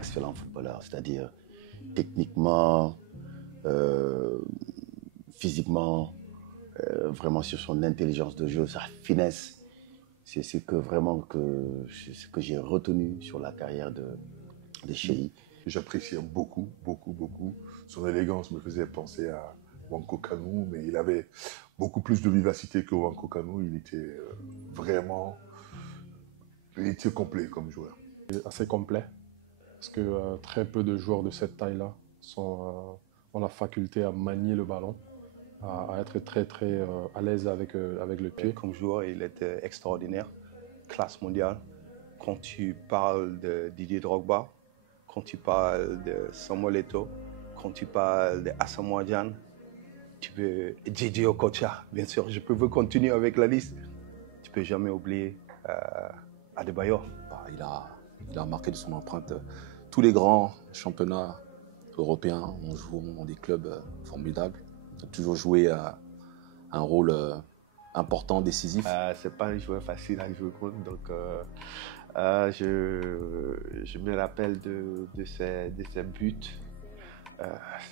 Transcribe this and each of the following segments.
excellent footballeur, c'est-à-dire techniquement, physiquement, vraiment sur son intelligence de jeu, sa finesse. C'est ce que j'ai retenu sur la carrière de Cheyi. J'appréciais beaucoup. Son élégance me faisait penser à Wanko Kanou, mais il avait beaucoup plus de vivacité que Wanko Kanou. Il était il était complet comme joueur. Assez complet, parce que très peu de joueurs de cette taille-là ont la faculté à manier le ballon, à être très à l'aise avec le pied. Comme joueur, il était extraordinaire, classe mondiale. Quand tu parles de Didier Drogba, quand tu parles de Samuel Eto'o, quand tu parles de Asamoah Gyan, tu peux J.J. Okocha, bien sûr, je peux continuer avec la liste. Tu peux jamais oublier Adebayor. Il a marqué de son empreinte tous les grands championnats européens. On joue dans des clubs formidables. Il a toujours joué un rôle important, décisif. C'est pas un joueur facile à jouer contre, donc je me rappelle de ses buts.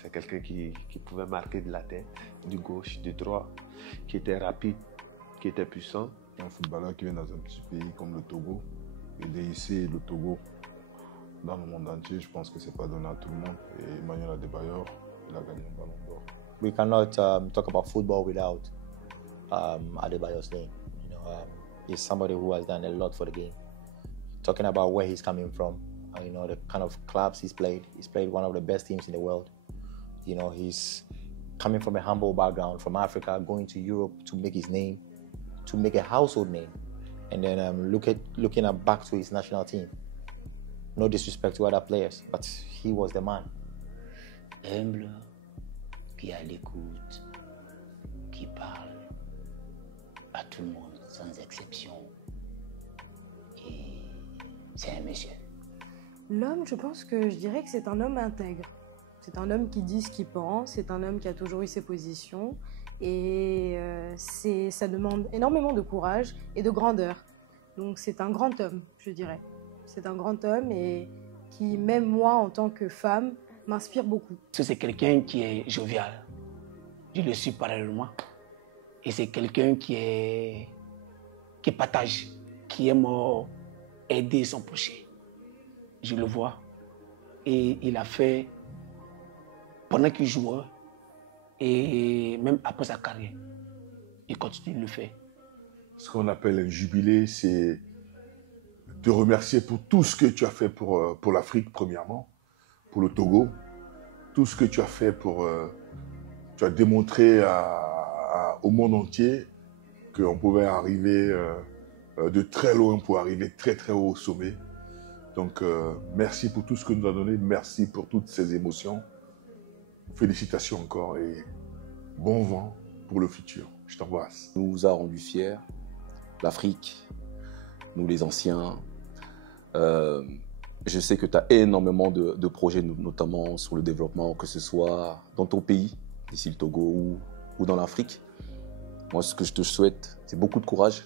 C'est quelqu'un qui pouvait marquer de la tête, du gauche, du droit, qui était rapide, qui était puissant. Un footballeur qui vient dans un petit pays comme le Togo, et d'essayer le Togo dans le monde entier, je pense que c'est pas donné à tout le monde. Et Emmanuel Adebayor, il a gagné un ballon d'or. We cannot talk about football without Adebayor's name. You know, he's somebody who has done a lot for the game. Talking about where he's coming from, you know, the kind of clubs he's played. He's played one of the best teams in the world. You know, he's coming from a humble background from Africa, going to Europe to make his name, to make a household name, and then looking back to his national team. No disrespect to other players, but he was the man. Humble, qui a l'écoute, qui parle à tout le monde sans exception. Et c'est un monsieur. L'homme, je pense que je dirais que c'est un homme intègre. C'est un homme qui dit ce qu'il pense, c'est un homme qui a toujours eu ses positions. Et ça demande énormément de courage et de grandeur. Donc c'est un grand homme, je dirais. C'est un grand homme et qui, même moi, en tant que femme, m'inspire beaucoup. C'est quelqu'un qui est jovial. Je le suis parallèlement. Et c'est quelqu'un qui partage, qui aime aider son prochain. Je le vois. Et il a fait, pendant qu'il jouait, et même après sa carrière, il continue de le faire. Ce qu'on appelle un jubilé, c'est te remercier pour tout ce que tu as fait pour l'Afrique, premièrement, pour le Togo, tout ce que tu as fait tu as démontré au monde entier qu'on pouvait arriver de très loin pour arriver très très haut au sommet. Donc merci pour tout ce que nous as donné, merci pour toutes ces émotions. Félicitations encore et bon vent pour le futur. Je t'embrasse. Nous a rendus fiers, l'Afrique, nous les anciens. Je sais que tu as énormément de projets, notamment sur le développement, que ce soit dans ton pays, ici le Togo ou dans l'Afrique. Moi, ce que je te souhaite, c'est beaucoup de courage.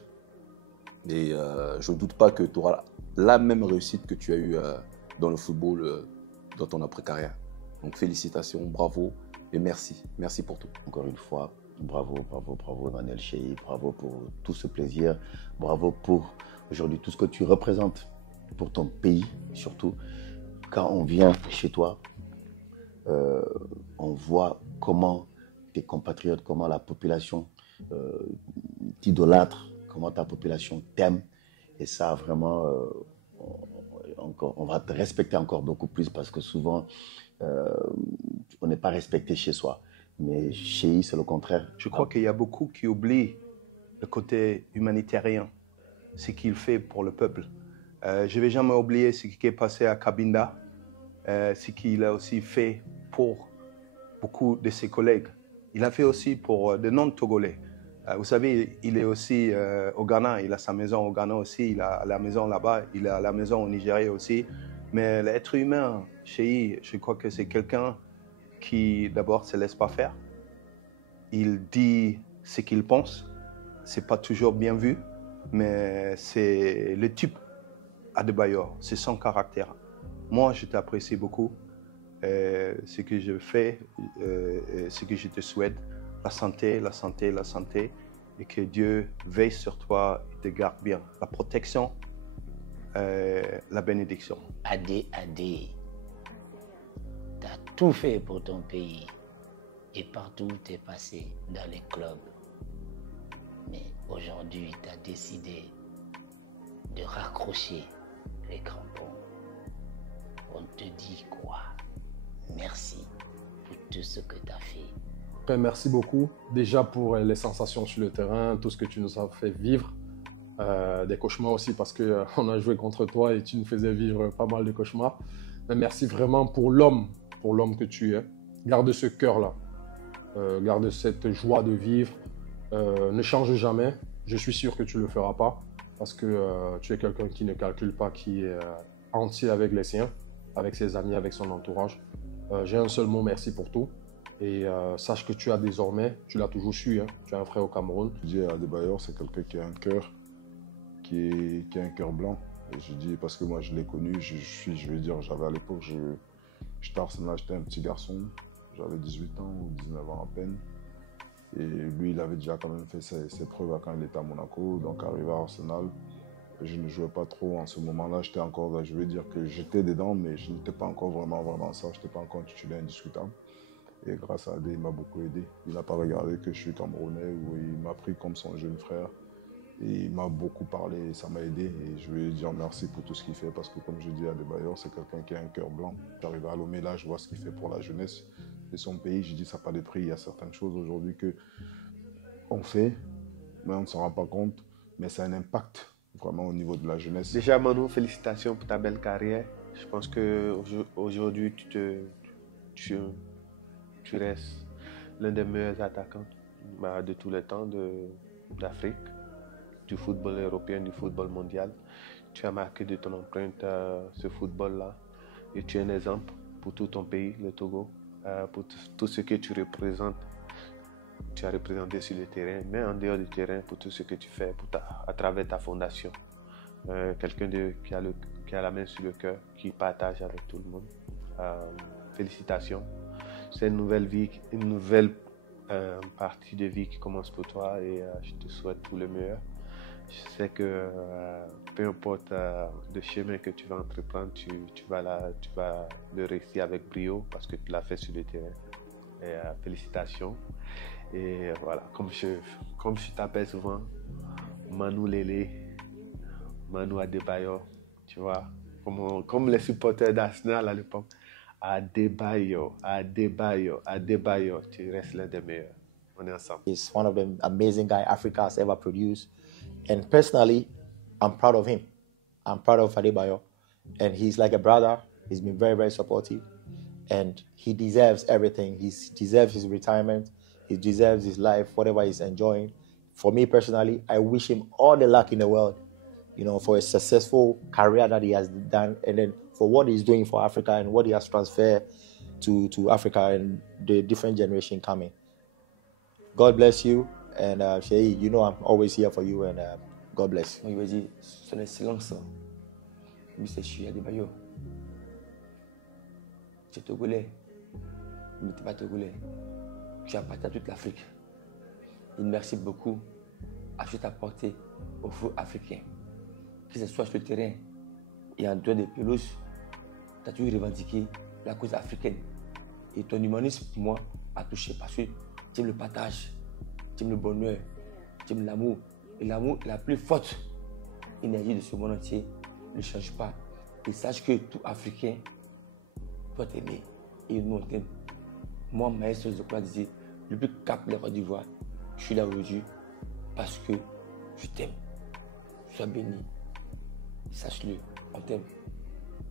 Et je ne doute pas que tu auras la même réussite que tu as eue dans le football dans ton après-carrière. Donc félicitations, bravo et merci. Merci pour tout. Encore une fois, bravo Emmanuel Cheyi, bravo pour tout ce plaisir, bravo pour aujourd'hui tout ce que tu représentes pour ton pays, surtout quand on vient chez toi, on voit comment tes compatriotes, comment la population t'idolâtre, comment ta population t'aime, et ça vraiment, on va te respecter encore beaucoup plus parce que souvent, on n'est pas respecté chez soi. Mais chez c'est le contraire. Je crois qu'il y a beaucoup qui oublient le côté humanitaire, ce qu'il fait pour le peuple. Je ne vais jamais oublier ce qui est passé à Cabinda, ce qu'il a aussi fait pour beaucoup de ses collègues. Il a fait aussi pour de non-Togolais. Vous savez, il est aussi au Ghana, il a sa maison au Ghana aussi, il a la maison là-bas, il a la maison au Nigeria aussi. Mais l'être humain, Cheyi, je crois que c'est quelqu'un qui d'abord ne se laisse pas faire. Il dit ce qu'il pense. Ce n'est pas toujours bien vu, mais c'est le type Adebayor, c'est son caractère. moi, je t'apprécie beaucoup. Ce que je fais, ce que je te souhaite, la santé, la santé, la santé, et que Dieu veille sur toi et te garde bien. La protection, la bénédiction. Adé, tu as tout fait pour ton pays et partout où tu es passé dans les clubs. Mais aujourd'hui, tu as décidé de raccrocher les crampons. On te dit quoi? Merci pour tout ce que tu as fait. Après, merci beaucoup déjà pour les sensations sur le terrain, tout ce que tu nous as fait vivre. Des cauchemars aussi parce qu'on a joué contre toi et tu nous faisais vivre pas mal de cauchemars. Mais merci vraiment pour l'homme que tu es. Garde ce cœur-là, garde cette joie de vivre. Ne change jamais. Je suis sûr que tu ne le feras pas parce que tu es quelqu'un qui ne calcule pas, qui est entier avec les siens, avec ses amis, avec son entourage. J'ai un seul mot, merci pour tout. Et sache que tu as désormais, tu l'as toujours su, hein, tu as un frère au Cameroun. Je dis à Adebayor, c'est quelqu'un qui a un cœur, qui a un cœur blanc. Et je dis, parce que moi je l'ai connu, je vais dire, j'avais à l'époque, j'étais à Arsenal, j'étais un petit garçon, j'avais 18 ans ou 19 ans à peine. Et lui, il avait déjà quand même fait ses preuves quand il était à Monaco. Donc arrivé à Arsenal, je ne jouais pas trop en ce moment-là. J'étais encore là, je vais dire que j'étais dedans, mais je n'étais pas encore vraiment ça. Je n'étais pas encore titulaire indiscutable. Et grâce à Adé, il m'a beaucoup aidé. Il n'a pas regardé que je suis Camerounais, ou il m'a pris comme son jeune frère. Et il m'a beaucoup parlé et ça m'a aidé. Et je vais lui dire merci pour tout ce qu'il fait parce que, comme je dis à Adebayor, c'est quelqu'un qui a un cœur blanc. J'arrive à Lomé, là, je vois ce qu'il fait pour la jeunesse de son pays. Je dis ça n'a pas de prix. Il y a certaines choses aujourd'hui qu'on fait, mais on ne s'en rend pas compte. Mais ça a un impact vraiment au niveau de la jeunesse. Déjà, Manu, félicitations pour ta belle carrière. Je pense qu'aujourd'hui, tu restes l'un des meilleurs attaquants de tous les temps d'Afrique, du football européen, du football mondial. Tu as marqué de ton empreinte ce football-là et tu es un exemple pour tout ton pays, le Togo, pour tout ce que tu représentes. Tu as représenté sur le terrain, mais en dehors du terrain, pour tout ce que tu fais à travers ta fondation. Quelqu'un qui a la main sur le cœur, qui partage avec tout le monde. Félicitations. C'est une nouvelle vie, une nouvelle partie de vie qui commence pour toi et je te souhaite tout le meilleur. Je sais que peu importe le chemin que tu vas entreprendre, tu vas le réussir avec brio parce que tu l'as fait sur le terrain. Et, félicitations. Et voilà, comme je t'appelle souvent, Manu Lélé, Manu Adebayor, tu vois, comme les supporters d'Arsenal à l'époque. Adebayor, tu restes l'un des meilleurs. On est ensemble. He's one of the amazing guys Africa has ever produced. And personally, I'm proud of him. I'm proud of Adebayor. And he's like a brother. He's been very, very supportive. And he deserves everything. He deserves his retirement. He deserves his life, whatever he's enjoying. For me personally, I wish him all the luck in the world, you know, for a successful career that he has done. And then for what he's doing for Africa and what he has transferred to Africa and the different generation coming. God bless you. And Sheyi, you know I'm always here for you and God bless. Il va dire, son excellence, Mr. Cheyi Adebayor, tu es Togolais, mais tu n'es pas Togolais. Tu appartiens à toute l'Afrique. Et merci beaucoup à ce que tu as apporté au foot africain. Que ce soit sur le terrain et en dehors des pelouses, tu as toujours revendiqué la cause africaine. Et ton humanisme, pour moi, a touché parce que tu aimes le partage, tu aimes le bonheur, tu aimes l'amour. Et l'amour est la plus forte énergie de ce monde entier. Ne change pas. Et sache que tout Africain doit t'aimer. Et nous, on t'aime. Moi, Maestro Zokwa disait, depuis Cap de la Côte d'Ivoire, je suis là aujourd'hui parce que je t'aime. Sois béni. Sache-le, on t'aime.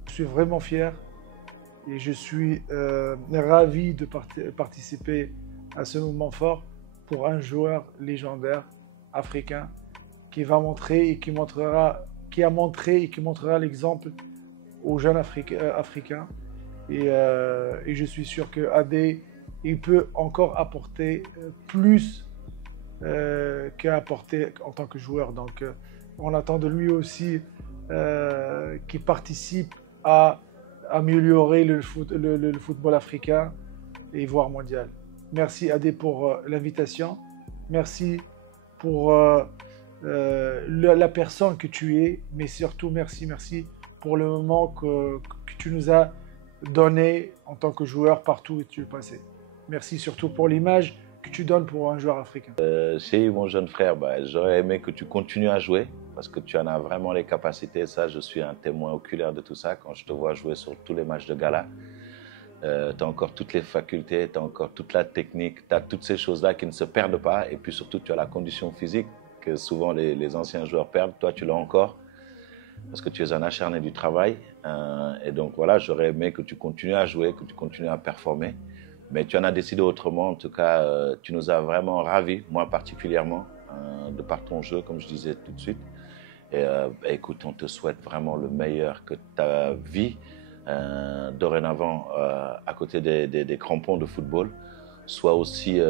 Je suis vraiment fier et je suis ravi de participer à ce moment fort pour un joueur légendaire africain qui va montrer et qui a montré et qui montrera l'exemple aux jeunes africains. Et je suis sûr que Adé, il peut encore apporter plus qu'a apporté en tant que joueur. Donc on attend de lui aussi qu'il participe à améliorer le football africain et voire mondial. Merci Adé pour l'invitation. Merci pour la personne que tu es, mais surtout merci pour le moment que tu nous as donné en tant que joueur partout où tu es passé. Merci surtout pour l'image que tu donnes pour un joueur africain. Chez mon jeune frère, j'aurais aimé que tu continues à jouer parce que tu en as vraiment les capacités. Ça, je suis un témoin oculaire de tout ça. Quand je te vois jouer sur tous les matchs de gala, tu as encore toutes les facultés, tu as encore toute la technique, tu as toutes ces choses-là qui ne se perdent pas. Et puis surtout, tu as la condition physique que souvent les anciens joueurs perdent. Toi, tu l'as encore parce que tu es un acharné du travail. Et donc voilà, j'aurais aimé que tu continues à jouer, que tu continues à performer. Mais tu en as décidé autrement. En tout cas, tu nous as vraiment ravis, moi particulièrement, de par ton jeu, comme je disais tout de suite. Et écoute, on te souhaite vraiment le meilleur, que ta vie, dorénavant, à côté des crampons de football, soit aussi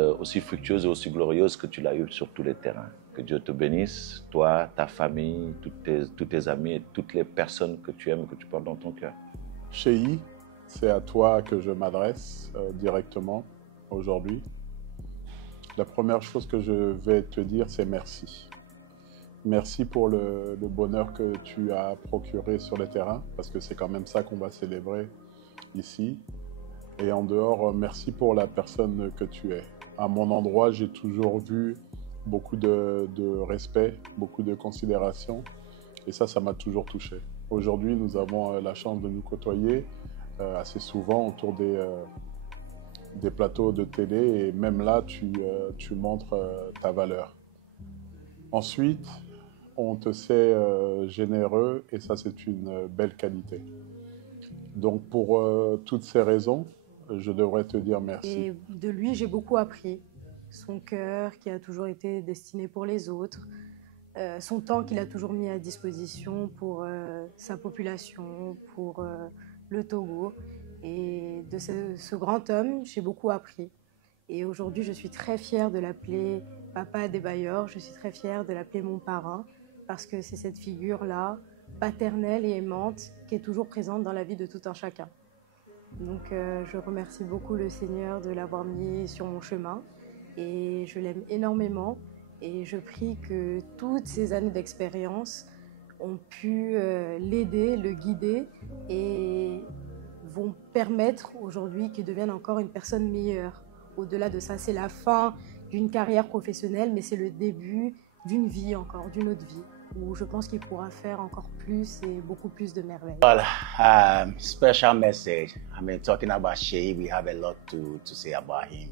fructueuse et aussi glorieuse que tu l'as eu sur tous les terrains. Que Dieu te bénisse, toi, ta famille, tous tes amis et toutes les personnes que tu aimes, que tu portes dans ton cœur. Cheyi, c'est à toi que je m'adresse directement aujourd'hui. La première chose que je vais te dire, c'est merci. Merci pour le bonheur que tu as procuré sur le terrain, parce que c'est quand même ça qu'on va célébrer ici. Et en dehors, merci pour la personne que tu es. À mon endroit, j'ai toujours vu beaucoup de respect, beaucoup de considération, et ça m'a toujours touché. Aujourd'hui, nous avons la chance de nous côtoyer assez souvent autour des plateaux de télé, et même là, tu montres ta valeur. Ensuite, on te sait généreux, et ça, c'est une belle qualité. Donc, pour toutes ces raisons, je devrais te dire merci. Et de lui, j'ai beaucoup appris. Son cœur qui a toujours été destiné pour les autres, son temps qu'il a toujours mis à disposition pour sa population, pour le Togo. Et de ce grand homme, j'ai beaucoup appris. Et aujourd'hui, je suis très fière de l'appeler Papa Adebayor. Je suis très fière de l'appeler mon parrain, parce que c'est cette figure-là, paternelle et aimante, qui est toujours présente dans la vie de tout un chacun. Donc je remercie beaucoup le Seigneur de l'avoir mis sur mon chemin, et je l'aime énormément, et je prie que toutes ces années d'expérience ont pu l'aider, le guider, et vont permettre aujourd'hui qu'il devienne encore une personne meilleure. Au-delà de ça, c'est la fin d'une carrière professionnelle, mais c'est le début d'une vie encore, d'une autre vie, où je pense qu'il pourra faire encore plus et beaucoup plus de merveilles. Well, special message. I mean, talking about Cheyi, we have a lot to say about him.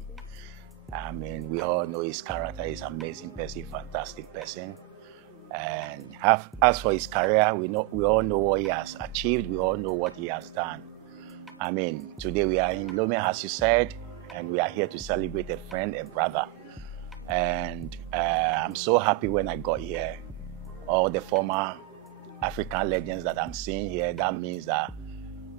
I mean, we all know his character. He's an amazing person, fantastic person. And as for his career, we all know what he has achieved. We all know what he has done. I mean, today we are in Lomé, as you said, and we are here to celebrate a friend, a brother. And I'm so happy when I got here. All the former African legends that I'm seeing here, that means that,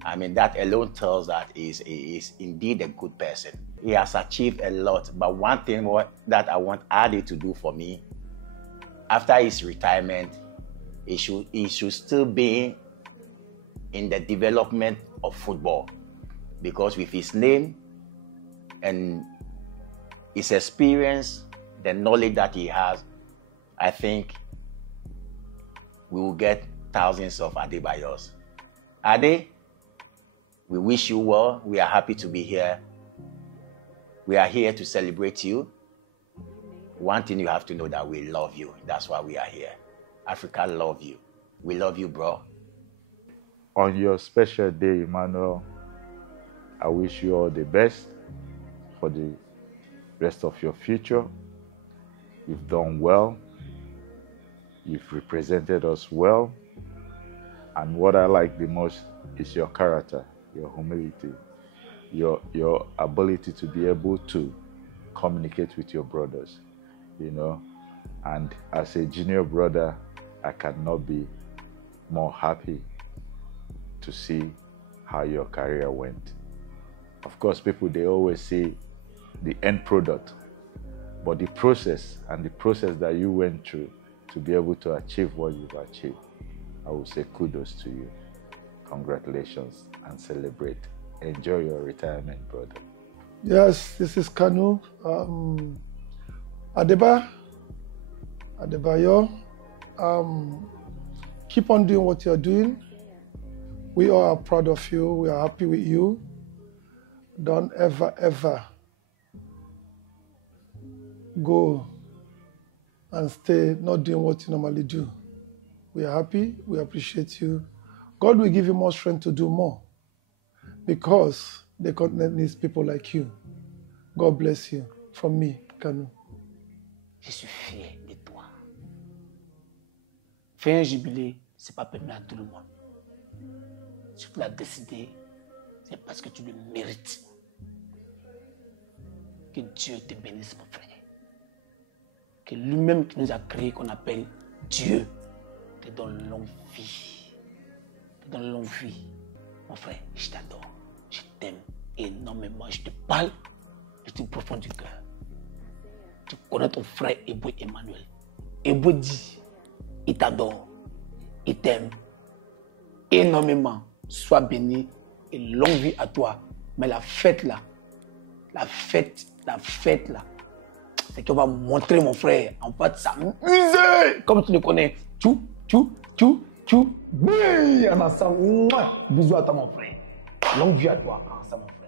I mean, that alone tells that he is indeed a good person. He has achieved a lot, but one thing that I want Adi to do for me, after his retirement, he should still be in the development of football, because with his name and his experience, the knowledge that he has, I think we will get thousands of Adebayors. Ade, we wish you well. We are happy to be here. We are here to celebrate you. One thing you have to know, that we love you. That's why we are here. Africa love you. We love you, bro. On your special day, Emmanuel, I wish you all the best for the rest of your future. You've done well. You've represented us well. And what I like the most is your character, your humility, your ability to be able to communicate with your brothers, you know. And as a junior brother, I cannot be more happy to see how your career went. Of course, people, they always say the end product, but the process and the process that you went through to be able to achieve what you've achieved, I would say kudos to you. congratulations and celebrate. Enjoy your retirement, brother. Yes, this is Kanu. Adebayo, keep on doing what you're doing. We all are proud of you. We are happy with you. Don't ever go and stay not doing what you normally do. We are happy. We appreciate you. God will give you more strength to do more because the continent needs people like you. God bless you. From me, Kanu. Je suis fier de toi. Faire un jubilé, ce n'est pas permis à tout le monde. Si tu l'as décidé, c'est parce que tu le mérites. Que Dieu te bénisse, mon frère. Que lui-même qui nous a créés, qu'on appelle Dieu, te donne longue vie. Te donne longue vie. Mon frère, je t'adore. Je t'aime énormément. Je te parle du tout profond du cœur. Tu connais ton frère Eboué Emmanuel. Eboué dit, il t'adore, il t'aime énormément. Sois béni et longue vie à toi. Mais la fête là, c'est qu'on va montrer mon frère, on va s'amuser comme tu le connais. Tchou, oui, en ensemble. Bisous à toi mon frère. Longue vie à toi, ensemble mon frère.